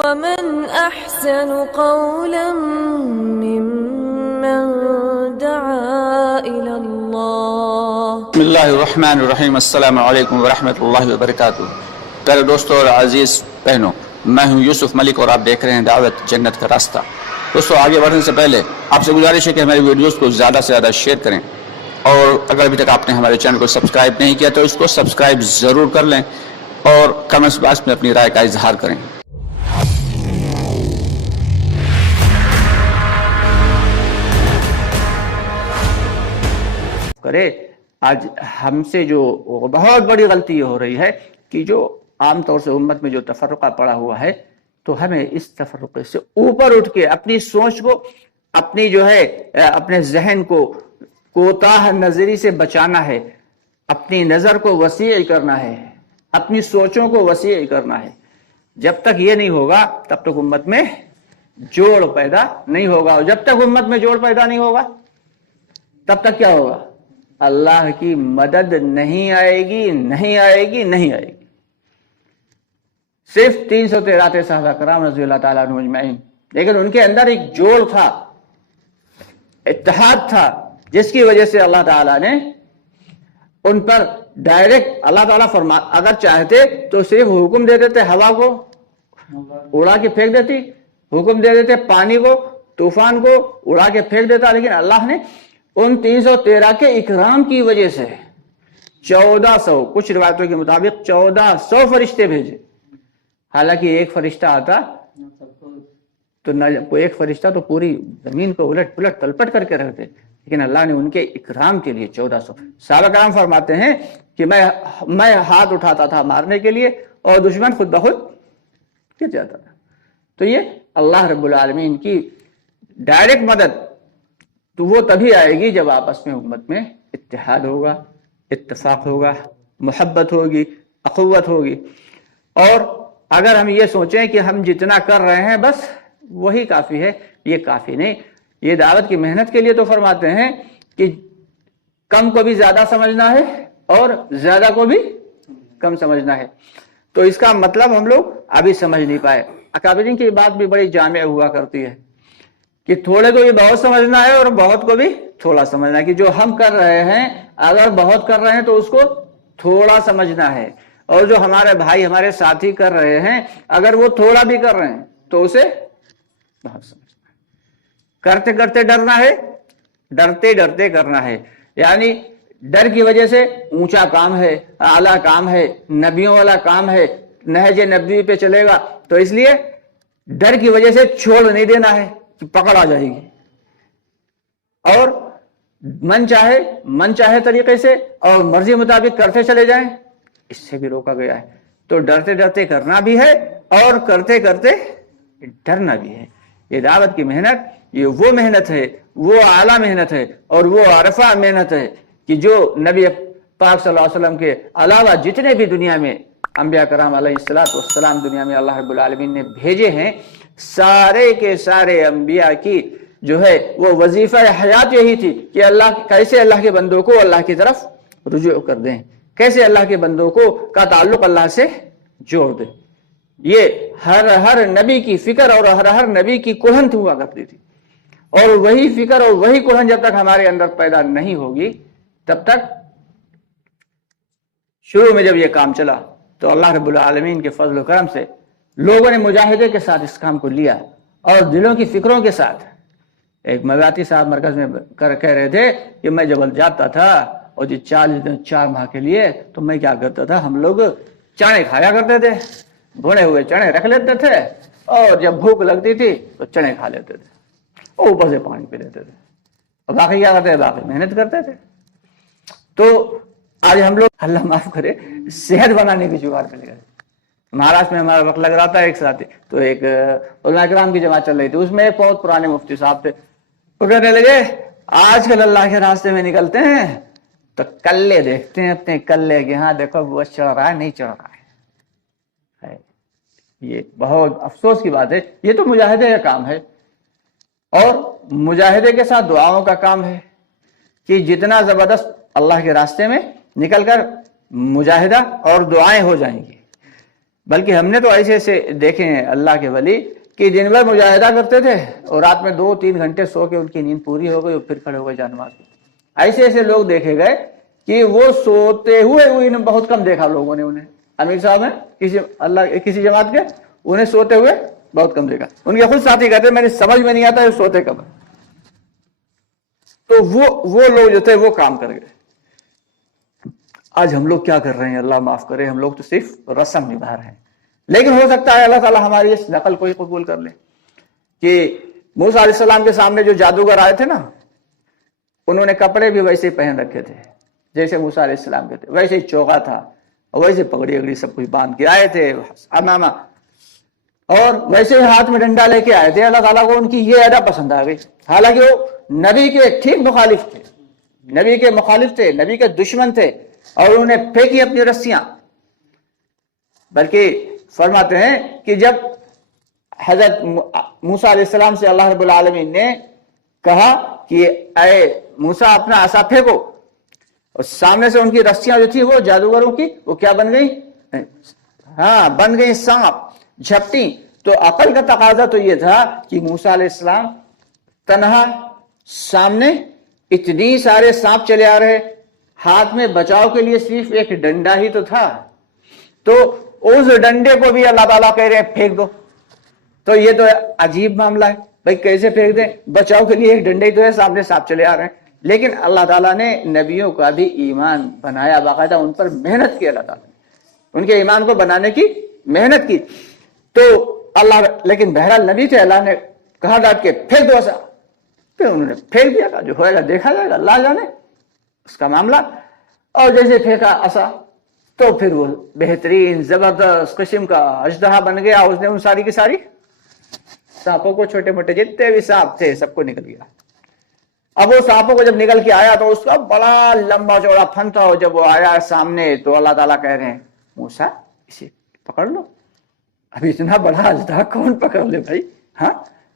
ومن أحسن قولا ممن دعا إلى الله. بسم اللہ الرحمن الرحیم. السلام علیکم ورحمۃ اللہ وبرکاتہ. پیارے دوستوں اور عزیز بہنوں، میں ہوں یوسف ملک اور آپ دیکھ رہے ہیں دعوت جنت کا راستہ. دوستوں، آگے بڑھنے سے پہلے آپ سے گزارش ہے کہ ہماری ویڈیوز کو زیادہ سے زیادہ شیئر کریں، اور اگر ابھی تک آپ نے ہمارے چینل کو سبسکرائب نہیں کیا تو اس کو سبسکرائب ضرور کر لیں اور کمنٹس باکس میں اپنی رائے کا اظہار کریں. آج ہم سے جو بہت بڑی غلطی یہ ہو رہی ہے کہ جو عام طور سے امت میں جو تفرقہ پڑا ہوا ہے، تو ہمیں اس تفرقے سے اوپر اٹھ کے اپنی سوچ کو، اپنی جو ہے اپنے ذہن کو کوتاہ نظری سے بچانا ہے، اپنی نظر کو وسیع کرنا ہے، اپنی سوچوں کو وسیع کرنا ہے. جب تک یہ نہیں ہوگا تب تک امت میں جوڑ پیدا نہیں ہوگا، اور جب تک امت میں جوڑ پیدا نہیں ہوگا تب تک کیا ہوگا؟ اللہ کی مدد نہیں آئے گی، نہیں آئے گی، نہیں آئے گی. صرف 313 صحابہ کرام رضی اللہ تعالیٰ عنہ اجمعین، لیکن ان کے اندر ایک جوڑ تھا، اتحاد تھا، جس کی وجہ سے اللہ تعالیٰ نے ان پر ڈائریکٹ، اللہ تعالیٰ اگر چاہتے تو صرف حکم دے دیتے، ہوا کو اڑا کے پھینک دیتی، حکم دے دیتے پانی کو، طوفان کو اڑا کے پھینک دیتا، لیکن اللہ نے ان 313 کے اکرام کی وجہ سے 1400، کچھ روایتوں کے مطابق 1400 فرشتے بھیجے. حالانکہ ایک فرشتہ آتا تو ایک فرشتہ تو پوری زمین کو الٹ پلٹ تلپٹ کر کے رکھتے، لیکن اللہ نے ان کے اکرام کے لیے 1400. صحابہ کرام فرماتے ہیں کہ میں ہاتھ اٹھاتا تھا مارنے کے لیے اور دشمن خود بخود گر جاتا تھا. تو یہ اللہ رب العالمین کی ڈائریکٹ مدد تو وہ تبھی آئے گی جب آپس میں امت میں اتحاد ہوگا، اتفاق ہوگا، محبت ہوگی، اخوت ہوگی. اور اگر ہم یہ سوچیں کہ ہم جتنا کر رہے ہیں بس وہی کافی ہے، یہ کافی نہیں. یہ دعوت کی محنت کے لیے تو فرماتے ہیں کہ کم کو بھی زیادہ سمجھنا ہے اور زیادہ کو بھی کم سمجھنا ہے. تو اس کا مطلب ہم لوگ ابھی سمجھ نہیں پائے. اکابرین کی بات بھی بڑی جامع ہوا کرتی ہے کہ تھوڑے کو بھی بہت سمجھنا ہے اور بہت کو بھی تھوڑا سمجھنا ہے. کہ جو ہم کر رہے ہیں اگر بہت کر رہے ہیں تو اس کو تھوڑا سمجھنا ہے، اور جو ہمارے بھائی ہمارے ساتھی کر رہے ہیں اگر وہ تھوڑا بھی کر رہے ہیں تو اسے بہت سمجھنا ہے. کرتے کرتے ڈرنا ہے، ڈرتے ڈرتے کرنا ہے. یعنی ڈر کی وجہ سے اونچا کام ہے، اعلیٰ کام ہے، نبیوں والا کام ہے، نہج نبوی پہ چلے گا، تو اس لیے ڈر کی وجہ سے چھوڑ نہیں دینا ہے کہ پکڑ آ جائے گی. اور من چاہے طریقے سے اور مرضی مطابق کرتے چلے جائیں، اس سے بھی روکا گیا ہے. تو ڈرتے ڈرتے کرنا بھی ہے اور کرتے کرتے ڈرنا بھی ہے. یہ دعوت کی محنت، یہ وہ محنت ہے، وہ اعلیٰ محنت ہے اور وہ عرفہ محنت ہے کہ جو نبی پاک صلی اللہ علیہ وسلم کے علاوہ جتنے بھی دنیا میں انبیاء کرام علیہ السلام دنیا میں اللہ رب العالمین نے بھیجے ہیں، سارے کے سارے انبیاء کی جو ہے وہ وظیفہ حیات یہی تھی کہ کیسے اللہ کے بندوں کو اللہ کی طرف رجوع کر دیں، کیسے اللہ کے بندوں کا تعلق اللہ سے جوڑ دیں. یہ ہر نبی کی فکر اور ہر نبی کی کڑھن ہوا کرتی تھی. اور وہی فکر اور وہی کڑھن جب تک ہمارے اندر پیدا نہیں ہوگی تب تک، شروع میں جب یہ کام چلا تو اللہ رب العالمین کے فضل و کرم سے لوگوں نے مجاہدے کے ساتھ اس کام کو لیا اور دلوں کی فکروں کے ساتھ. ایک مواتی صاحب مرکز میں کہہ رہے تھے کہ میں جب جاتا تھا اور جی 4 ماہ کے لیے تو میں کیا کرتا تھا، ہم لوگ چنے کھایا کرتے تھے، بھنے ہوئے چنے رکھ لیتے تھے اور جب بھوک لگتی تھی تو چنے کھا لیتے تھے اور اوپر سے پانی پی لیتے تھے، اور باقی کیا کرتے تھے، باقی محنت کرتے تھے. تو آج ہم لوگ اللہ معاف کرے صحت بنانے کی جگاڑ کر گئے. مہاراشٹر میں ہمارا وقت لگ رہا تھا ایک ساتھی، تو ایک علماء کرام کی جماعت چل رہی تھی، اس میں ایک بہت پرانے مفتی صاحب تھے. وہ کہنے لگے آج کل اللہ کے راستے میں نکلتے ہیں تو کلے دیکھتے ہیں اپنے کلے کے، ہاں دیکھو وہ چڑھ رہا ہے نہیں چڑھ رہا ہے. یہ بہت افسوس کی بات ہے. یہ تو مجاہدے کا کام ہے اور مجاہدے کے ساتھ دعاؤں کا کام ہے کہ جتنا زبردست اللہ کے راستے میں نکل کر مجاہدہ اور دعائیں ہو جائیں گی. بلکہ ہم نے تو ایسے ایسے دیکھے ہیں اللہ کے ولی کہ دن بھر مجاہدہ کرتے تھے اور رات میں 2-3 گھنٹے سو کے ان کی نیند پوری ہو گئی اور پھر کھڑے ہو گئے جانماز میں. ایسے ایسے لوگ دیکھے گئے کہ وہ سوتے ہوئے بہت کم دیکھا لوگوں نے انہیں. امیر صاحب ہیں کسی جماعت کے, انہیں سوتے ہوئے بہت کم دیکھا. ان کے خود ساتھی کہتے ہیں میری سمجھ میں نہیں آتا ہے سوتے کب. تو وہ لوگ جو تھے وہ کام کر گئے. آج ہم لوگ کیا کر رہے ہیں, اللہ معاف کرے, ہم لوگ تو صرف رسم نبھا رہے ہیں. لیکن ہو سکتا ہے اللہ تعالیٰ ہماری اس نقل کو ہی قبول کر لے کہ موسیٰ علیہ السلام کے سامنے جو جادوگر آئے تھے نا, انہوں نے کپڑے بھی ویسے ہی پہن رکھے تھے جیسے موسیٰ علیہ السلام کے تھے, ویسے ہی چوغا تھا, ویسے پگڑی اگڑی سب کچھ باندھ کے آئے تھے امامہ, اور ویسے ہی ہاتھ میں ڈنڈا لے کے آئے تھے. اللہ تعالیٰ کو ان کی یہ ادا پسند آ گئی, حالانکہ وہ نبی کے ٹھیک مخالف تھے, نبی کے مخالف تھے, نبی کے دشمن تھے, اور انہوں نے پھینکی اپنی رسیاں. بلکہ فرماتے ہیں کہ جب حضرت موسیٰ علیہ السلام سے اللہ رب العالمین نے کہا کہ اے موسیٰ اپنا عصا پھینکو, اور سامنے سے ان کی رسیاں جو تھی وہ جادوگروں کی وہ کیا بن گئی, بن گئی سانپ, جھپٹی. تو عقل کا تقاضا تو یہ تھا کہ موسیٰ علیہ السلام تنہا سامنے اتنی سارے سانپ چلے آ رہے, ہاتھ میں بچاؤ کے لیے صرف ایک ڈنڈا ہی تو تھا, تو اس ڈنڈے کو بھی اللہ تعالیٰ کہہ رہے ہیں پھینک دو. تو یہ تو عجیب معاملہ ہے بھائی, کیسے پھینک دیں, بچاؤ کے لیے ایک ڈنڈے ہی تو ہے, سامنے سانپ چلے آ رہے ہیں. لیکن اللہ تعالیٰ نے نبیوں کا بھی ایمان بنایا, باقاعدہ ان پر محنت کی, اللہ تعالیٰ نے ان کے ایمان کو بنانے کی محنت کی. تو اللہ, لیکن بہرحال نبی تھے, اللہ نے کہا ڈانٹ کے پھینک دو ایسا, پھر انہوں نے پھینک دیا, جو ہوئے گا دیکھا جائے گا, اللہ جانے اس کا معاملہ. اور جیسے پھینکا عصا تو پھر وہ بہترین زبردست قسم کا اژدہا بن گیا. اس نے ان ساری کی ساری سانپوں کو, چھوٹے موٹے جتنے بھی سانپ تھے سب کو نکل گیا. اب وہ سانپوں کو جب نکل کے آیا تو اس کا بڑا لمبا چوڑا پھن تھا, اور جب وہ آیا سامنے تو اللہ تعالیٰ کہہ رہے ہیں موسیٰ اسے پکڑ لو. ابھی اتنا بڑا اژدہا کون پکڑ لے بھائی,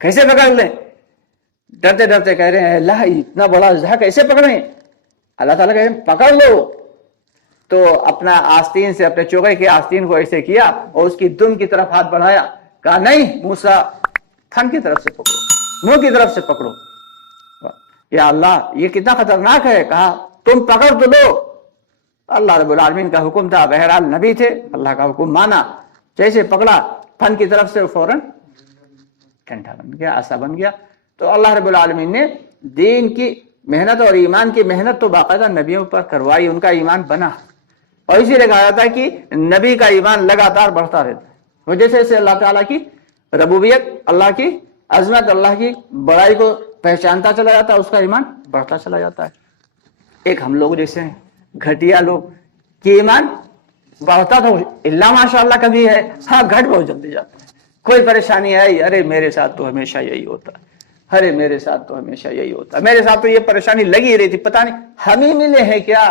کیسے پکڑ لیں. ڈرتے ڈرتے کہہ رہے ہیں اللہ اتنا بڑا اژدہا کیسے پکڑیں. اللہ تعالیٰ کہہ رہے ہیں پکڑ لو. تو اپنا آستین سے, اپنے چوغے کے آستین کو ایسے کیا اور اس کی دم کی طرف ہاتھ بڑھایا, کہا نہیں موسیٰ تھن کی طرف سے پکڑو, منہ کی طرف سے پکڑو. یا اللہ یہ کتنا خطرناک ہے. کہا تم پکڑ تو لو. اللہ رب العالمین کا حکم تھا, بہرحال نبی تھے, اللہ کا حکم مانا, جیسے پکڑا تھن کی طرف سے فوراً ٹھنڈا بن گیا, عصا بن گیا. تو اللہ رب العالمین نے دین کی محنت اور ایمان کی محنت تو باقاعدہ نبیوں پر کروائی, ان کا ایمان بنا. اور اسی لیے کہا جاتا ہے کہ نبی کا ایمان لگاتار بڑھتا رہتا ہے, وجہ سے اللہ تعالیٰ کی ربوبیت, اللہ کی عظمت, اللہ کی بڑائی کو پہچانتا چلا جاتا ہے, اس کا ایمان بڑھتا چلا جاتا ہے. ایک ہم لوگ جیسے ہیں گھٹیا لوگ کہ ایمان بڑھتا تو اللہ ماشاء اللہ کبھی ہے, گھٹ بہت جلدی جاتا ہے. کوئی پریشانی آئی, ارے میرے ساتھ تو ہمیشہ یہی ہوتا ہے, ارے میرے ساتھ تو ہمیشہ یہی ہوتا ہے, میرے ساتھ تو یہ پریشانی لگی رہی تھی, پتہ نہیں ہم ہی ملے ہیں کیا.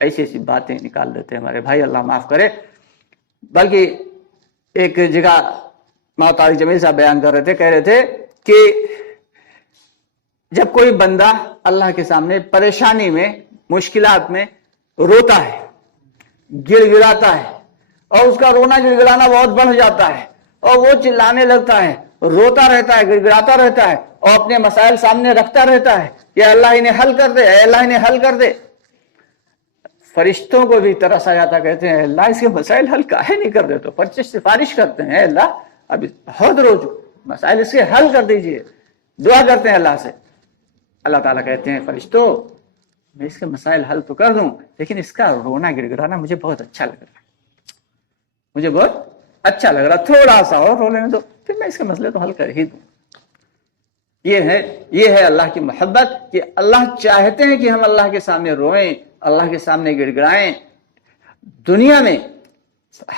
ایسی ایسی باتیں نکال دیتے ہیں ہمارے بھائی, اللہ معاف کرے. بلکہ ایک جگہ مولانا جمیل صاحب بیان کر رہے تھے, کہہ رہے تھے کہ جب کوئی بندہ اللہ کے سامنے پریشانی میں, مشکلات میں روتا ہے, گڑ گڑاتا ہے, اور اس کا رونا گڑ گڑانا بہت بڑھ جاتا ہے, اور وہ چلانے لگتا ہے, روتا رہتا ہے, گڑ گڑاتا رہتا ہے, اور اپنے مسائل سامنے رکھتا رہتا ہے کہ اللہ انہیں حل کر دے, اللہ انہیں حل کر دے. فرشتوں کو بھی ترس آ جاتا, کہتے ہیں اللہ اس کے مسائل حل کاہے نہیں کر دے. تو فرشتے سفارش کرتے ہیں اللہ ابھی بہت روز مسائل اس کے حل کر دیجئے, دعا کرتے ہیں اللہ سے. اللہ تعالیٰ کہتے ہیں فرشتوں میں اس کے مسائل حل تو کر دوں, لیکن اس کا رونا گڑ گڑانا مجھے بہت اچھا لگ رہا ہے, مجھے بہت اچھا لگ رہا, تھوڑا سا اور رو لینے دو, پھر میں اس کے مسئلے تو حل کر ہی دوں. یہ ہے اللہ کی محبت کہ اللہ چاہتے ہیں کہ ہم اللہ کے سامنے روئیں, اللہ کے سامنے گڑ گڑائیں. دنیا میں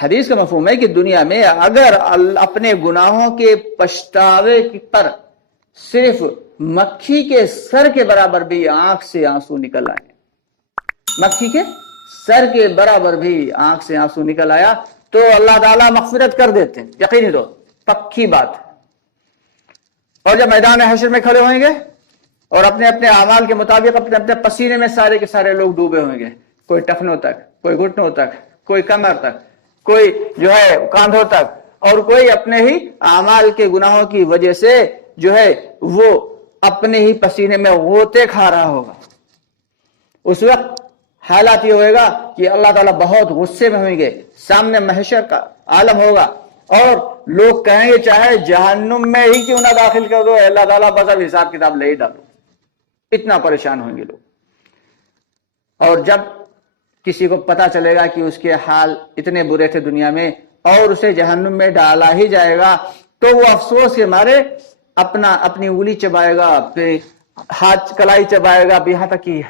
حدیث کا مفہوم ہے کہ دنیا میں اگر اپنے گناہوں کے پچھتاوے پر صرف مکھی کے سر کے برابر بھی آنکھ سے آنسو نکل آئے, مکھی کے سر کے برابر بھی آنکھ سے آنسو نکل آیا, تو اللہ تعالیٰ مغفرت کر دیتے ہیں, یقینی طور پکی بات. اور جب میدان حشر میں کھڑے ہوئیں گے اور اپنے اپنے اعمال کے مطابق اپنے اپنے پسینے میں سارے کے سارے لوگ ڈوبے ہوئیں گے, کوئی ٹخنوں تک, کوئی گھٹنوں تک, کوئی کمر تک, کوئی جو ہے کاندھوں تک، اور کوئی اپنے ہی اعمال کے گناہوں کی وجہ سے جو ہے وہ اپنے ہی پسینے میں غوطے کھا رہا ہوگا۔ اس وقت حالات یہ ہوئے گا کہ اللہ تعالیٰ بہت غصے میں ہوئیں گے، سامنے محشر کا عالم ہوگا اور لوگ کہیں گے چاہے جہنم میں ہی کیوں نہ داخل کر دو، اللہ تعالیٰ بس اب حساب کتاب لے ہی ڈالو، اتنا پریشان ہوئیں گے لوگ۔ اور جب کسی کو پتا چلے گا کہ اس کے حال اتنے برے تھے دنیا میں اور اسے جہنم میں ڈالا ہی جائے گا، تو وہ افسوس کے مارے اپنی انگلی چبائے گا، اپنے ہاتھ کلائی چبائے گا، یہاں تک کہ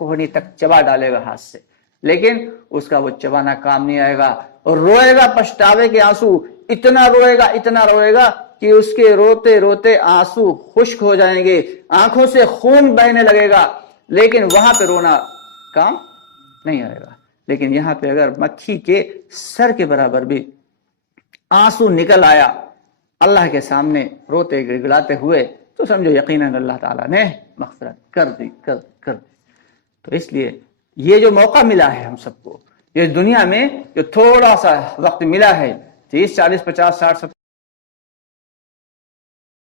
کوہنی تک چبا ڈالے گا ہاتھ سے، لیکن اس کا وہ چبانا کام نہیں آئے گا، اور روئے گا پچھتاوے کے آنسو، اتنا روئے گا کہ اس کے روتے روتے آنسو خشک ہو جائیں گے، آنکھوں سے خون بہنے لگے گا، لیکن وہاں پہ رونا کام نہیں آئے گا۔ لیکن یہاں پہ اگر مکھی کے سر کے برابر بھی آنسو نکل آیا اللہ کے سامنے روتے گڑگڑاتے ہوئے، تو سمجھو یقیناً اللہ تعالیٰ نے مغفرت کر دی۔ تو اس لیے یہ جو موقع ملا ہے ہم سب کو، یہ دنیا میں جو تھوڑا سا وقت ملا ہے، 30 40 50 60 70